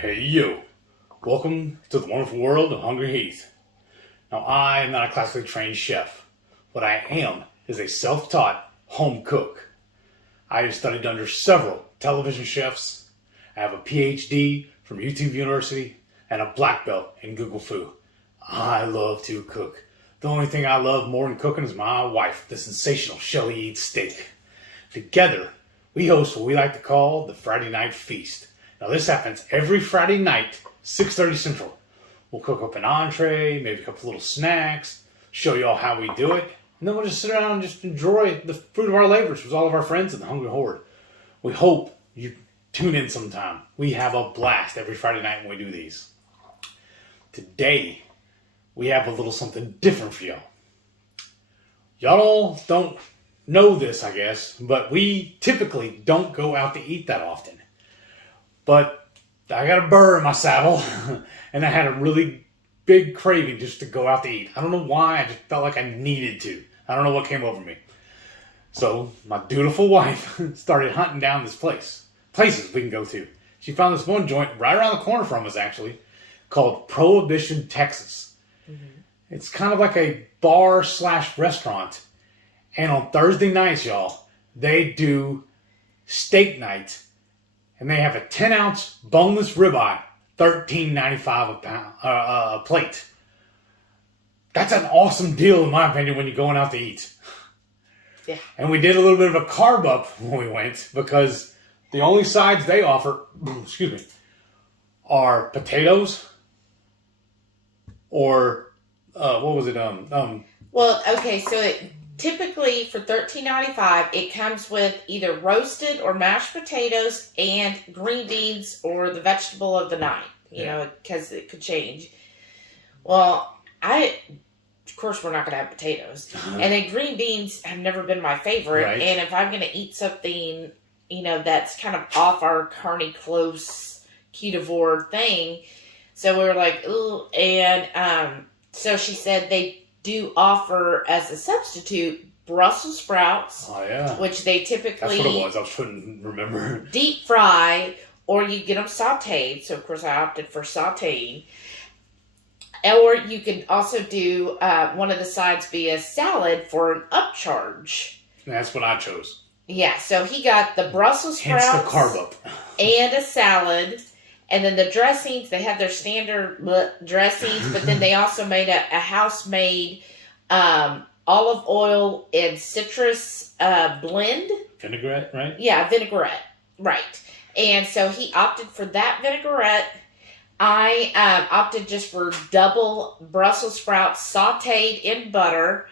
Hey yo, welcome to the wonderful world of HungryHeath. Now I am not a classically trained chef. What I am is a self-taught home cook. I have studied under several television chefs. I have a PhD from YouTube University and a black belt in Google Fu. I love to cook. The only thing I love more than cooking is my wife, the sensational Shelly eats steak. Together, we host what we like to call the Friday Night Feast. Now this happens every Friday night, 6:30 Central. We'll cook up an entree, maybe a couple little snacks, show you all how we do it, and then we'll just sit around and just enjoy the fruit of our labors with all of our friends in the Hungry Horde. We hope you tune in sometime. We have a blast every Friday night when we do these. Today, we have a little something different for y'all. Y'all don't know this, I guess, but we typically don't go out to eat that often. But I got a burr in my saddle, and I had a really big craving just to go out to eat. I don't know why, I just felt like I needed to. I don't know what came over me. So my dutiful wife started hunting down places we can go to. She found this one joint right around the corner from us, actually, called Prohibition Texas. Mm-hmm. It's kind of like a bar/restaurant. And on Thursday nights, y'all, they do steak night. And they have a 10-ounce boneless ribeye, $13.95 a plate. That's an awesome deal, in my opinion, when you're going out to eat. Yeah. And we did a little bit of a carb up when we went, because the only sides they offer, are potatoes or what was it? Well, okay, so typically for $13.95, it comes with either roasted or mashed potatoes and green beans or the vegetable of the night, you know, because it could change. Well, of course, we're not going to have potatoes. And then green beans have never been my favorite. Right. And if I'm going to eat something, you know, that's kind of off our carny close ketovore thing, so we were like, ooh. And so she said they do offer as a substitute Brussels sprouts. Oh, yeah. Which they typically... That's what it was. I couldn't remember. Deep fry, or you get them sauteed. So, of course, I opted for sauteing. Or you can also do one of the sides be a salad for an upcharge. That's what I chose. Yeah, so he got the Brussels sprouts. Hence the carb up. And a salad. And then the dressings, they had their standard dressings, but then they also made a house-made olive oil and citrus blend. Vinaigrette, right? Yeah, vinaigrette, right. And so he opted for that vinaigrette. I opted just for double Brussels sprouts sauteed in butter.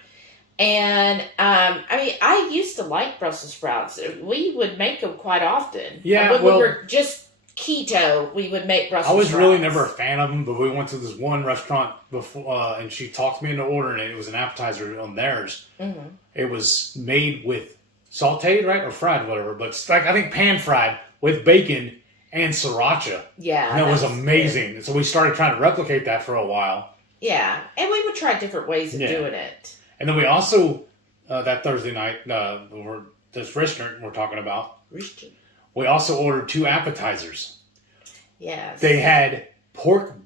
And, I used to like Brussels sprouts. We would make them quite often. Yeah, when we were just keto, we would make Brussels sprouts. I was really never a fan of them, but we went to this one restaurant before, and she talked me into ordering it. It was an appetizer on theirs. Mm-hmm. It was made with sauteed, right? Or fried, whatever. But it's like, I think pan-fried with bacon and sriracha. Yeah. And it was amazing. Good. So we started trying to replicate that for a while. Yeah. And we would try different ways of doing it. And then we also, that Thursday night, this restaurant we're talking about, we also ordered 2 appetizers. Yes. They had fried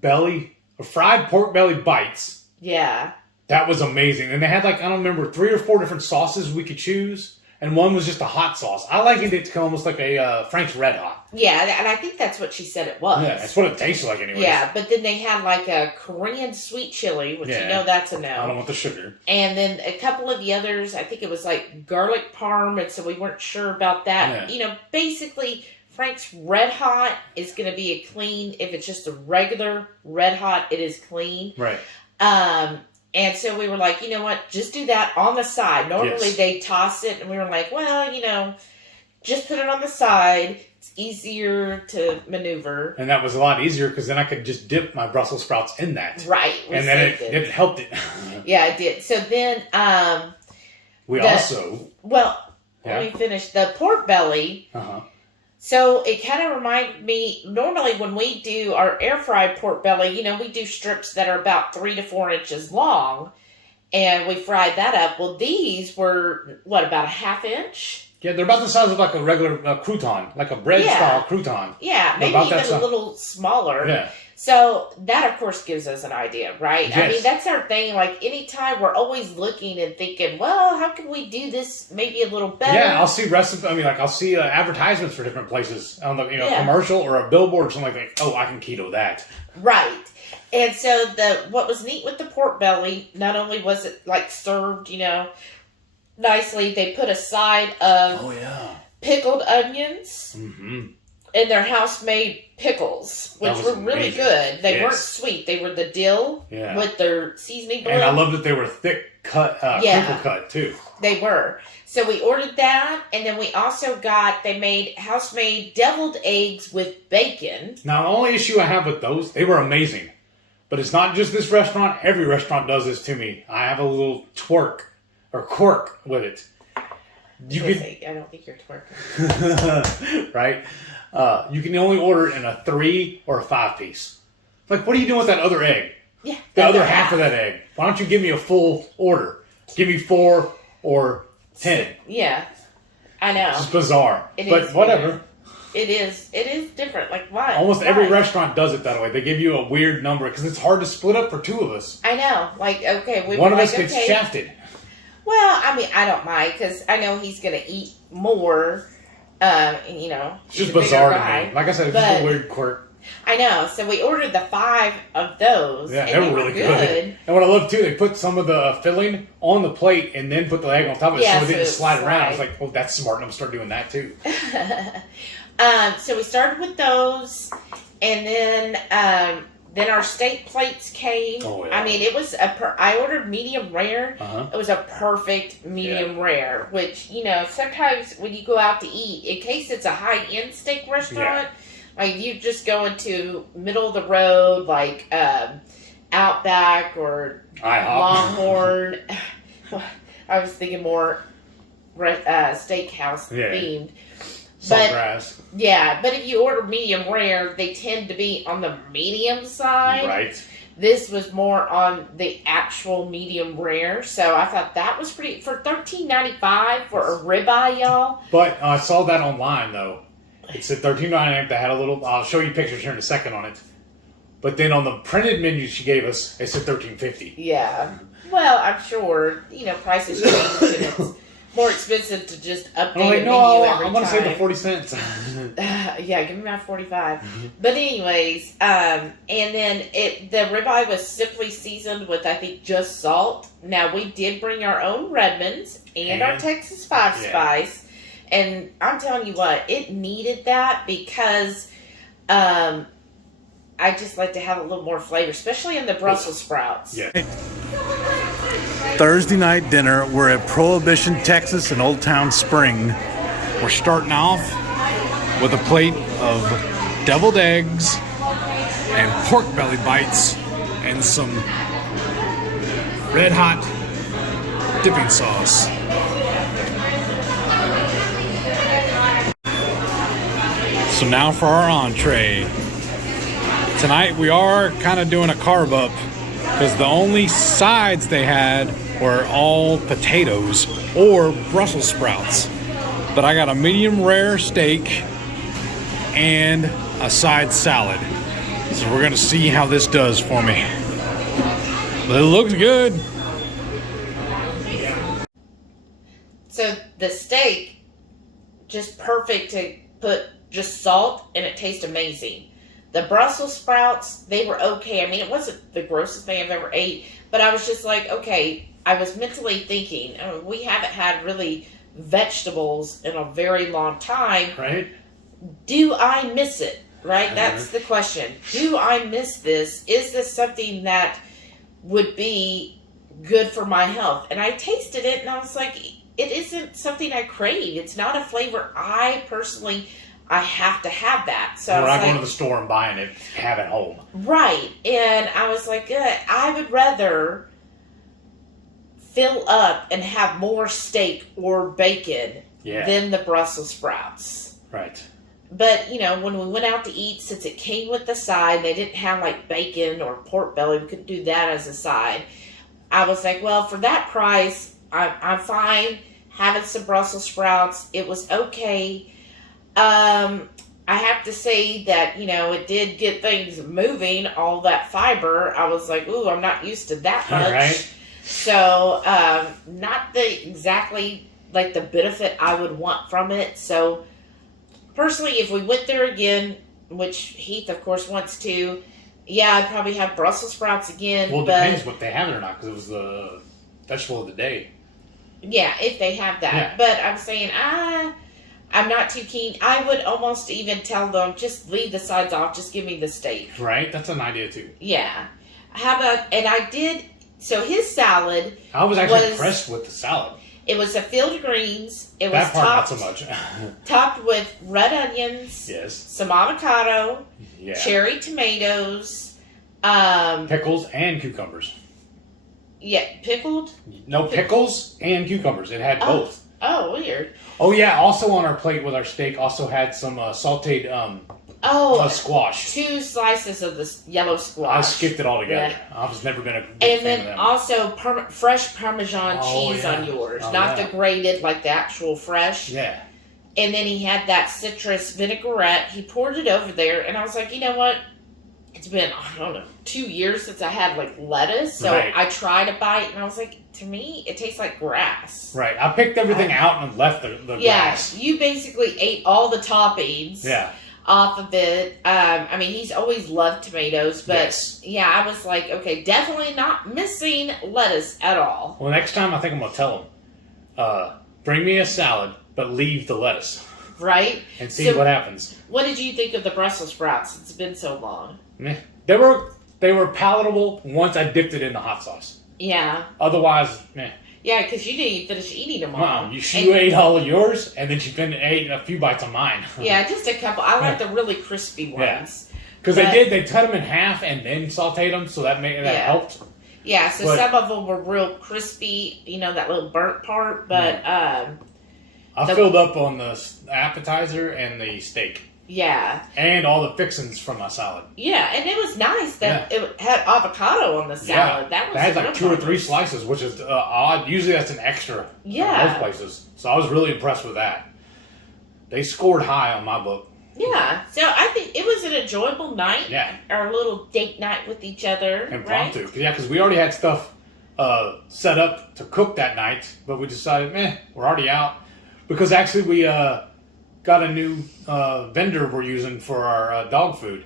pork belly bites. Yeah. That was amazing. And they had I don't remember, 3 or 4 different sauces we could choose. And one was just a hot sauce. I likened it to almost like a Frank's Red Hot. Yeah, and I think that's what she said it was. Yeah, that's what it tasted like anyway. Yeah, but then they had a Korean sweet chili, which you know that's a no. I don't want the sugar. And then a couple of the others, I think it was garlic parm, and so we weren't sure about that. Yeah. You know, basically, Frank's Red Hot is going to be a clean. If it's just a regular Red Hot, it is clean. Right. And so we were like, you know what, just do that on the side. Normally they toss it, and we were like, well, you know, just put it on the side. It's easier to maneuver. And that was a lot easier because then I could just dip my Brussels sprouts in that. Right. And then it helped it. Yeah, it did. So then... let me finish. The pork belly... Uh-huh. So it kind of reminded me, normally when we do our air-fried pork belly, you know, we do strips that are about 3 to 4 inches long, and we fried that up. Well, these were, about a half inch? Yeah, they're about the size of like a regular crouton, like a bread-style crouton. Yeah, maybe even a little smaller. Yeah. So that, of course, gives us an idea, right? Yes. I mean, that's our thing. Like, anytime we're always looking and thinking, well, how can we do this maybe a little better? Yeah, I'll see I'll see advertisements for different places on the commercial or a billboard or something like that. Oh, I can keto that. Right. And so what was neat with the pork belly, not only was it like served, nicely, they put a side of pickled onions. Mm-hmm. And their house-made pickles, which were really good. They weren't sweet. They were the dill with their seasoning blend. And I love that they were thick cut, crinkle cut, too. They were. So we ordered that, and then we also they made house-made deviled eggs with bacon. Now, the only issue I have with those, they were amazing. But it's not just this restaurant. Every restaurant does this to me. I have a little quirk with it. I don't think you're twerking. Right? You can only order it in a 3 or a 5 piece. Like, what are you doing with that other egg? Yeah. The other half of that egg. Why don't you give me a full order? Give me 4 or 10. Yeah. I know. It's just bizarre. But whatever. Weird. It is different. Like, why? Almost every restaurant does it that way. They give you a weird number because it's hard to split up for 2 of us. I know. Like, okay. One of us gets shafted. Well, I mean, I don't mind because I know he's going to eat more. It's just bizarre to me. Like I said, it's just a weird quirk. I know. So we ordered the 5 of those. Yeah, they were really good. And what I love too, they put some of the filling on the plate and then put the egg on top of it so it didn't slide around. I was like, oh, that's smart. I'm going to start doing that too. So we started with those, and then our steak plates came. Oh, yeah. I mean, it was I ordered medium rare. Uh-huh. It was a perfect medium rare, which, sometimes when you go out to eat, in case it's a high-end steak restaurant, like you just go into middle of the road, like Outback or Longhorn. I was thinking more steakhouse themed. Saltgrass. But if you order medium rare, they tend to be on the medium side. Right. This was more on the actual medium rare, so I thought that was pretty for $13.95 for a ribeye, y'all. But I saw that online though. It said $13.95. They had a little. I'll show you pictures here in a second on it. But then on the printed menu she gave us, it said $13.50. Yeah. Well, I'm sure prices change and it's more expensive to just update a menu every time. I'm going to say the 40 cents. Yeah, give me my 45. Mm-hmm. But anyways, and then the ribeye was simply seasoned with, I think, just salt. Now, we did bring our own Redmonds and our Texas 5 Spice. And I'm telling you what, it needed that because I just like to have a little more flavor, especially in the Brussels sprouts. Yeah. Thursday night dinner. We're at Prohibition Texas in Old Town Spring. We're starting off with a plate of deviled eggs and pork belly bites and some red hot dipping sauce. So now for our entree. Tonight we are kind of doing a carb up because the only sides they had were all potatoes or Brussels sprouts. But I got a medium rare steak and a side salad. So we're going to see how this does for me. But it looks good. So the steak, just perfect to put just salt and it tastes amazing. The Brussels sprouts, they were okay. I mean, it wasn't the grossest thing I've ever ate, but I was just like, okay, I was mentally thinking, we haven't had really vegetables in a very long time. Right. Do I miss it? Right? That's the question. Do I miss this? Is this something that would be good for my health? And I tasted it and I was like, it isn't something I crave. It's not a flavor I have to have that. So we're not going to the store and buying it, have it home. Right. And I was like, I would rather fill up and have more steak or bacon than the Brussels sprouts. Right. But, when we went out to eat, since it came with the side, they didn't have like bacon or pork belly. We couldn't do that as a side. I was like, well, for that price, I'm fine having some Brussels sprouts. It was okay. I have to say that, it did get things moving, all that fiber. I was like, ooh, I'm not used to that much. Right. So, not exactly like the benefit I would want from it. So, personally, if we went there again, which Heath, of course, wants to, yeah, I'd probably have Brussels sprouts again. Well, it depends what they have it or not, because it was the vegetable of the day. Yeah, if they have that. Yeah. But I'm saying, I'm not too keen. I would almost even tell them, just leave the sides off. Just give me the steak. Right? That's an idea, too. Yeah. How about, and I did, so his salad. I was actually impressed with the salad. It was a field of greens. It that was part, topped, not so much. topped with red onions. Yes. Some avocado. Yeah. Cherry tomatoes. Pickles and cucumbers. Yeah, pickled? No, pickles and cucumbers. It had both. Oh, weird. Oh, yeah. Also on our plate with our steak, also had some sauteed squash. 2 slices of the yellow squash. I skipped it altogether. Yeah. I was never been a big And fan of then them. also fresh Parmesan cheese on yours. Not the grated, like the actual fresh. Yeah. And then he had that citrus vinaigrette. He poured it over there. And I was like, you know what? It's been, 2 years since I had, lettuce. So Right. I tried a bite. And I was like, to me, it tastes like grass. Right. I picked everything out and left the grass. You basically ate all the toppings. Yeah. Off of it. He's always loved tomatoes, but Yes. yeah, I was like, okay, definitely not missing lettuce at all. Well, next time I think I'm going to tell them, bring me a salad, but leave the lettuce. Right? And see what happens. What did you think of the Brussels sprouts? It's been so long. Meh. They were palatable once I dipped it in the hot sauce. Yeah. Otherwise, meh. Yeah, because you didn't finish eating them all. You ate all of yours, and then she ate a few bites of mine. Yeah, just a couple. I like the really crispy ones. Because they cut them in half and then sauteed them, so that helped. Yeah, so some of them were real crispy, that little burnt part, but... I filled up on the appetizer and the steak. Yeah. And all the fixings from my salad. Yeah, and it was nice that it had avocado on the salad. Yeah. That had 2 or 3 slices, which is odd. Usually that's an extra in most places. So I was really impressed with that. They scored high on my book. Yeah, so I think it was an enjoyable night. Yeah. Our little date night with each other. Impromptu. Right? Yeah, because we already had stuff set up to cook that night, but we decided, we're already out. Because actually we got a new vendor we're using for our dog food,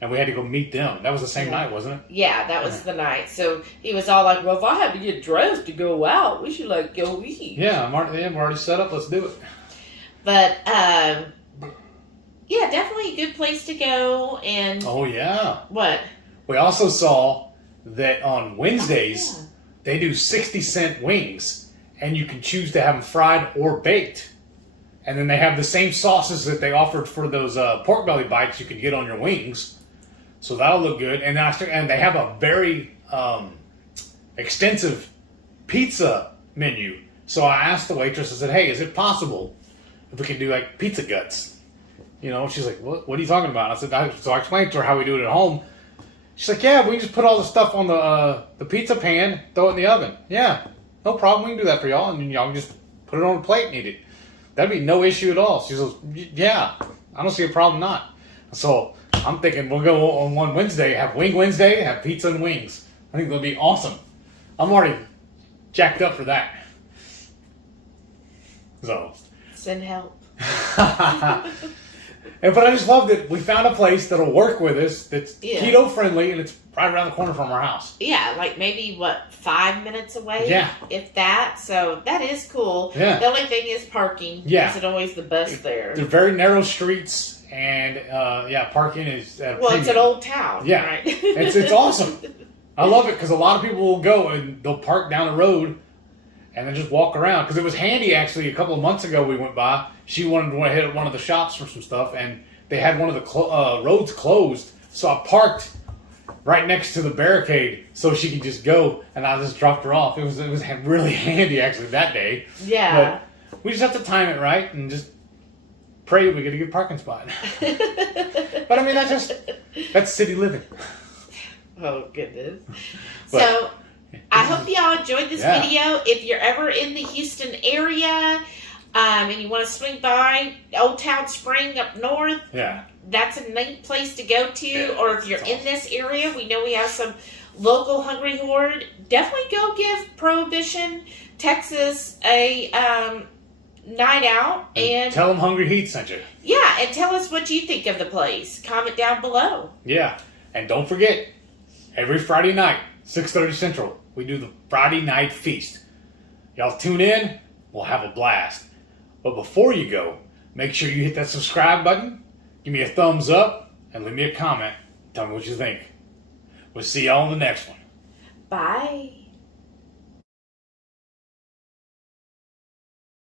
and we had to go meet them. That was the same night, wasn't it? Yeah, that was the night. So he was all like, well, if I had to get dressed to go out, we should go eat. Yeah, we're already set up. Let's do it. But, yeah, definitely a good place to go. And oh, yeah. What? We also saw that on Wednesdays, they do 60-cent wings, and you can choose to have them fried or baked. And then they have the same sauces that they offered for those pork belly bites you could get on your wings. So that'll look good. And they have a very extensive pizza menu. So I asked the waitress, I said, hey, is it possible if we can do pizza guts? She's like, what are you talking about? I said, so I explained to her how we do it at home. She's like, yeah, we just put all the stuff on the pizza pan, throw it in the oven. Yeah, no problem. We can do that for y'all. And y'all can just put it on a plate and eat it. That'd be no issue at all. She goes, yeah, I don't see a problem not. So I'm thinking we'll go on one Wednesday, have Wing Wednesday, have pizza and wings. I think that'll be awesome. I'm already jacked up for that. So. Send help. But I just love that we found a place that'll work with us, that's keto friendly, and it's right around the corner from our house. Yeah, maybe 5 minutes away? Yeah. If that. So that is cool. Yeah. The only thing is parking. Yeah. Isn't always the best there. They're very narrow streets, and parking is at a premium. It's an old town. Yeah. Right? It's awesome. I love it because a lot of people will go and they'll park down the road and then just walk around. Because it was handy, actually, a couple of months ago we went by. She wanted to hit one of the shops for some stuff, and they had one of the roads closed. So I parked right next to the barricade so she could just go, and I just dropped her off. It was really handy, actually, that day. Yeah. But we just have to time it right and just pray we get a good parking spot. But that's city living. Oh, goodness. But, So, I hope y'all enjoyed this video. If you're ever in the Houston area and you want to swing by Old Town Spring up north, that's a neat place to go to. Yeah, or if you're in this area, we know we have some local Hungry Horde. Definitely go give Prohibition Texas a night out. And tell them HungryHeath sent you. Yeah, and tell us what you think of the place. Comment down below. Yeah, and don't forget, every Friday night, 6:30 Central, we do the Friday Night Feast. Y'all tune in, we'll have a blast. But before you go, make sure you hit that subscribe button, give me a thumbs up, and leave me a comment. Tell me what you think. We'll see y'all in the next one. Bye.